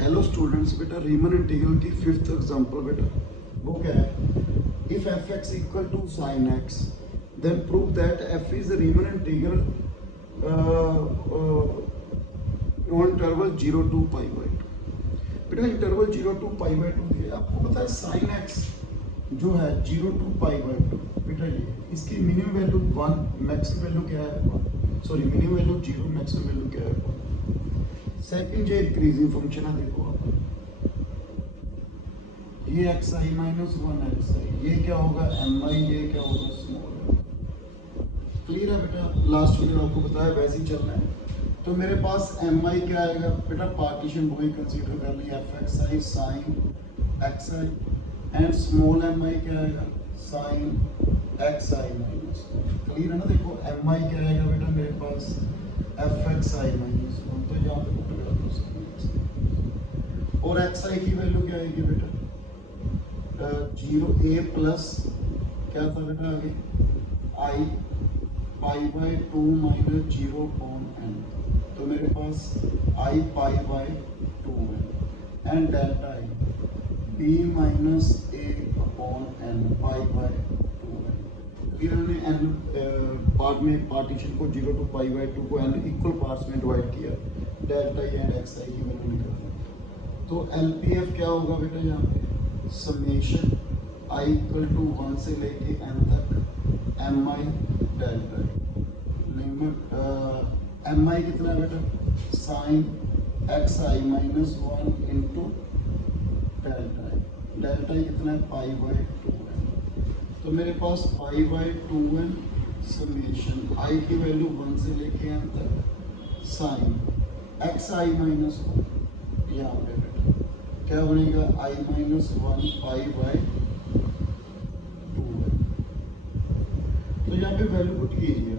Hello students, बेटा Riemann integral की fifth example बेटा वो क्या है। If f x equal to sine x then prove that f is Riemann integral on interval 0 to pi by 2। बेटा interval 0 to pi by 2 दिया, आपको पता है साइन एक्स जो है 0 to पाई बाई 2। बेटा ये इसकी मिनिमम वैल्यू 1, मैक्सिमम वैल्यू क्या है 1, sorry minimum value 0, maximum value क्या है 1। सेकंड जो इंक्रीजिंग फंक्शन है देखो आप, ये एक्स आई माइनस 1 एक्स आई, ये क्या होगा एम आई, ये क्या होगा स्मॉल। क्लियर है बेटा, लास्ट में आपको बताया वैसे ही चलना है। तो मेरे पास एम आई क्या आएगा बेटा, पार्टीशन वही कंसीडर कर लिया, f x i sine x i, and small m i क्या आएगा sine x i minus. Clear है ना। देखो एम आई क्या आएगा बेटा मेरे पास एफ एक्स आई माइनस 1, तो यहाँ पे और एक्स आई की वैल्यू क्या आएगी बेटा 0 ए प्लस क्या था बेटा आगे i pi by 2 minus 0 upon n, तो मेरे पास आई पाई बाई 2 है, and delta i b minus a upon n pi by 2 है। फिर हमने एन पार्ट में पार्टीशन को 0 to पाई बाई 2 को एन इक्वल पार्ट्स में डिवाइड किया, डेल्टा आई एंड एक्स आई की वैल्यू निकाली। तो एल पी एफ क्या होगा बेटा यहाँ पे समेशन आई इक्वल टू 1 से लेके एन तक एम आई डेल्टा एम आई कितना है बेटा sign x i minus 1 into delta I, delta आई कितना है पाई बाई 2 है। तो मेरे पास पाई बाई 2 है समेशन आई की वैल्यू 1 से लेके एन तक साइन एक्स आई माइनस 1, यहाँ पे क्या बनेगा आई माइनस 1 पाई बाई 2 है। तो यहाँ पे वैल्यू पुट कीजिए,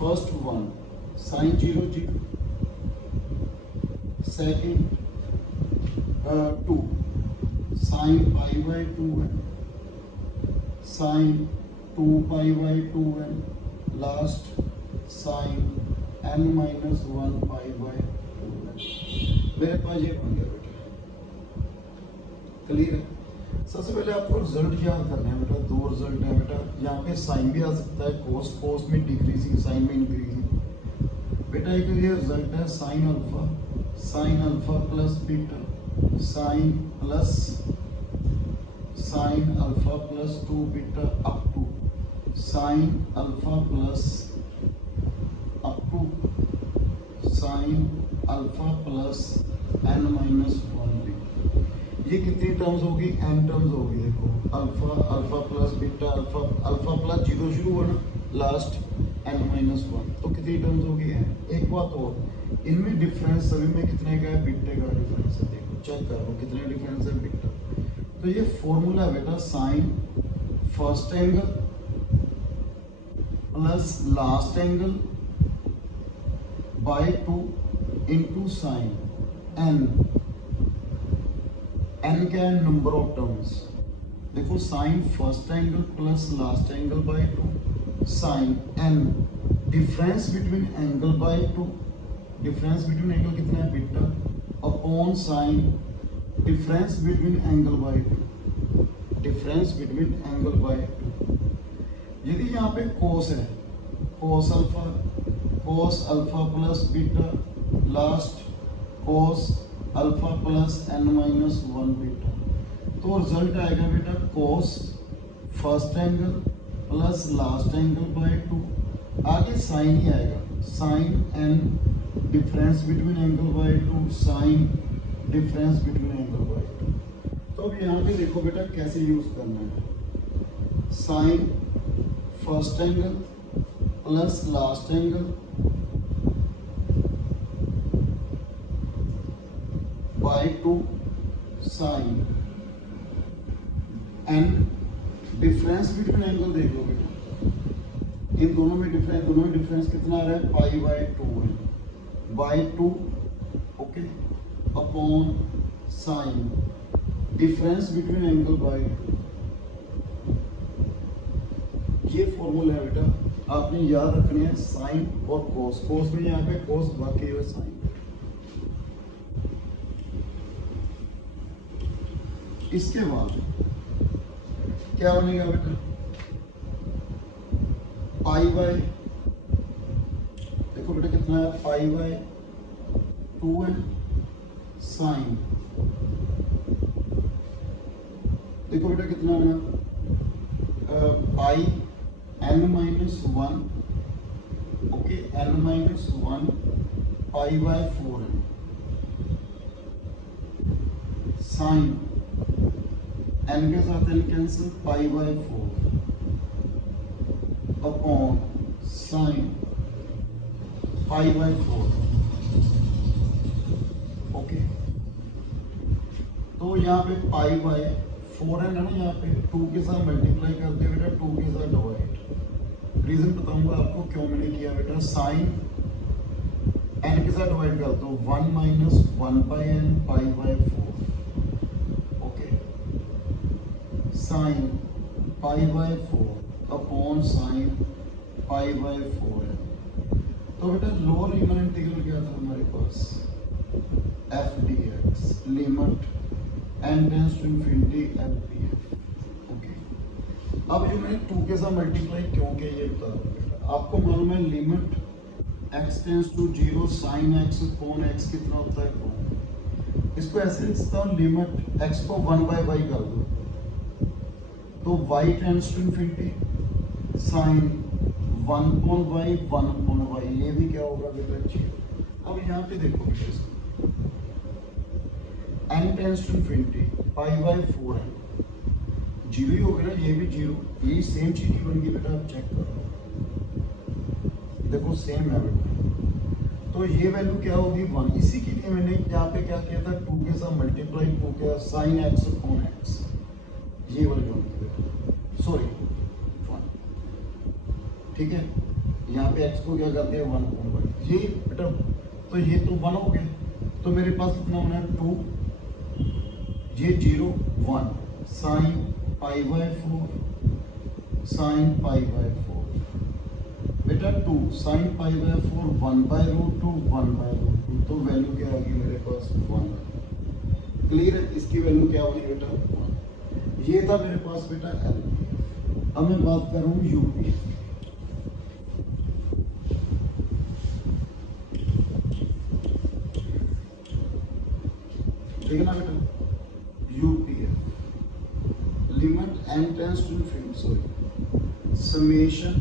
first 1 sine 0 0, second 2 sine pi by 2 है, साइन 2 पाई बाई 2 है, last sine n minus 1 pi by 2 है। मेरे पास ये बन गया बेटा। क्लियर है। सबसे पहले आपको रिजल्ट याद करना है बेटा, दो रिजल्ट है बेटा। यहाँ पे साइन भी आ सकता है कोस, कोस में डिक्रीजिंग साइन में इंक्रीजिंग। बेटा एक ये रिजल्ट है sine alpha plus beta, sine alpha plus 2 beta up to sine alpha plus up to sine alpha plus n minus 1 beta. ये कितनी टर्म्स होगी n टर्म्स होगी। देखो alpha plus beta, alpha plus 0 शुरू हुआ ना, लास्ट n माइनस 1, तो कितनी टर्म्स होगी n। एक बात और, इनमें डिफरेंस सभी में कितने का है बीटे का डिफरेंस है। देखो चेक करो कितने डिफरेंस है बीटा। तो ये फॉर्मूला बेटा sine first angle plus last angle by 2 into sine n क्या है नंबर ऑफ टर्म्स। देखो sine first angle plus last angle by 2 sine n difference between angle by 2, difference between angle कितना है beta upon sine difference between angle by 2, difference between angle by 2। यदि यहाँ पे cos है cos alpha plus beta, last cos alpha plus n minus 1 beta, तो result आएगा बेटा cos first angle plus last angle by 2, आगे sine ही आएगा sine n difference between angle by 2 sine difference between angle by 2। तो अब यहाँ पे देखो बेटा कैसे यूज करना है, sine first angle plus last angle by 2 sine n difference between angle देख लो बेटा, इन दोनों में डिफरेंस कितना आ रहा है पाई बाय 2 है, by 2 okay upon sine difference between angle by 2। ये फॉर्मूला है बेटा, आपने याद रखने हैं साइन और कोस। कोस में यहाँ पे कोस बाकी है साइन। इसके बाद क्या बनेगा बेटा, पाई बाय, देखो बेटा कितना है, पाई बाय 2n साइन, देखो बेटा कितना होना, pi n minus 1, okay, n minus 1 pi by 4n sine, n के साथ n cancel, pi by 4 upon sine pi by 4, okay. तो यहाँ पे पाई बाय 4n है ना, यहाँ पे 2 के साथ मल्टीप्लाई करते बेटा, 2 के साथ डिवाइड, रीजन बताऊंगा आपको क्यों मैंने किया बेटा, साइन n के साथ डिवाइड कर दो, 1 minus 1 by n pi by 4, okay, sign pi by 4 upon sine pi by 4 है। तो बेटा लोअर रीमन इंटीग्रल क्या था हमारे पास, f d x, limit n tends to infinity f d x, okay. अब जो मैंने 2 के साथ मल्टीप्लाई क्यों किया ये बता दो बेटा, आपको मालूम है limit x tends to 0 sine x कोन x कितना होता है, कोन, इसको ऐसे लिखता हूँ, लिमिट x को 1 बाय y कर दो, तो y tends to infinity sine 1 कोन y 1 कोन y, ये भी क्या होगा बेटा 0। अब यहाँ पे देखो बेटा इसको, n tends to infinity pi by 4n, zero ही हो गया ना, ये भी जीरो, यही सेम चीज ही बन गई बेटा, आप चेक करो, देखो सेम है बेटा। तो ये वैल्यू क्या होगी 1, इसी के लिए मैंने यहाँ पे क्या किया था, 2 के साथ मल्टीप्लाई, 2 के साइन x कोन x, ये वाली होगी, सॉरी 1, ठीक है। यहाँ पे x को क्या करते हैं 1 कोन y, ये बेटा, तो ये तो 1 हो गया, तो मेरे पास कितना होना है 2, ये 0 1 sine pi by 4 sine pi by 4, बेटा 2 sine pi by 4 1 by root 2 1 by root 2, तो वैल्यू क्या आ गई मेरे पास 1, क्लियर है, इसकी वैल्यू क्या होगी बेटा 1, ये था मेरे पास बेटा एल। अब मैं बात कर रहा हूँ यूपी, ठीक है ना बेटा, UPF, limit n tends to infinity, sorry, summation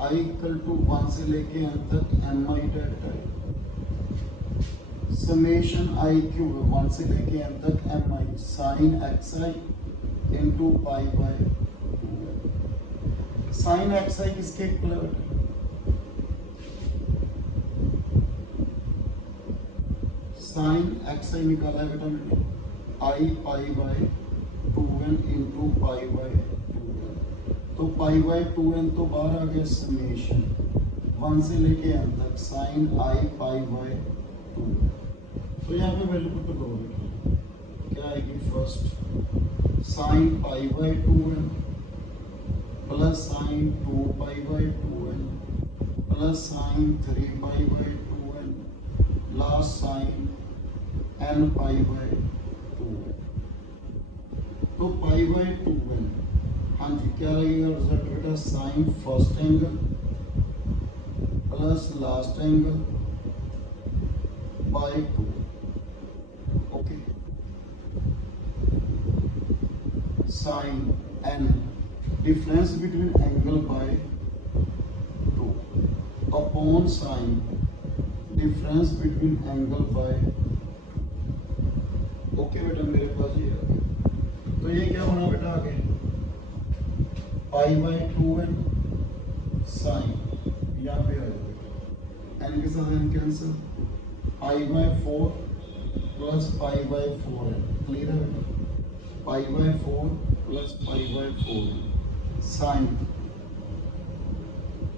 i equal to 1 से लेके n तक mi delta i, summation i cube 1 से लेके n तक mi sine xi into pi by 2, sine xi किसके इक्वल है बेटा, साइन xi निकाला है बेटा मैंने, i pi by 2n into pi by 2n, तो पाई बाय 2n तो बाहर आ गया, समेशन 1 से लेके n तक sign i pi by 2n, तो यहाँ पे वैल्यू पुट करो बेटा, क्या आएगी, first sine pi by 2n plus sine 2 pi by 2n plus sine 3 pi by 2n last sine n pi by 2n, तो पाई बाय 2n, हाँ जी क्या लगेगा रिजल्ट बेटा, sine first angle plus last angle by 2, okay, sine n difference between angle by 2 upon sine difference between angle by, okay बेटा मेरे पास ये आ गया, तो ये क्या होना बेटा आगे, पाई बाय 2n साइन, यहाँ पे आ जाएगा n के साथ n cancel, pi by 4 plus pi by 4n, clear है बेटा, पाई by 4 plus pi by 4 sine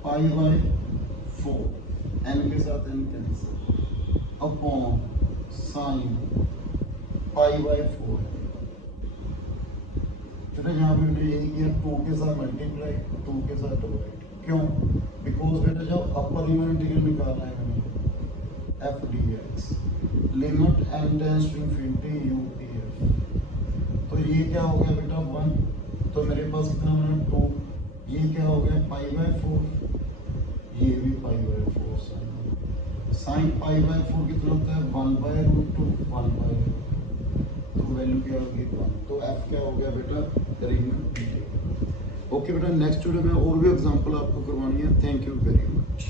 pi by 4 n के साथ n cancel upon sine pi by 4, तो यहाँ पे मैंने यही किया, 2 के साथ मल्टीप्लाई 2 के साथ डिवाइड, क्यों, बिकॉज बेटा जब अपर रीमन इंटीग्रल निकालना है मैंने f d x, limit n tends to infinity UPF, तो ये क्या हो गया बेटा 1, तो मेरे पास कितना बना 2, ये क्या हो गया π/4, ये भी π/4 साइन π/4 कितना होता है 1/√2, 1/√2, तो वैल्यू क्या होगी 1, तो f क्या हो गया बेटा रीमन इंटीग्रल। ओके बेटा, नेक्स्ट वीडियो में और भी एग्जांपल आपको करवानी है। Thank you very much.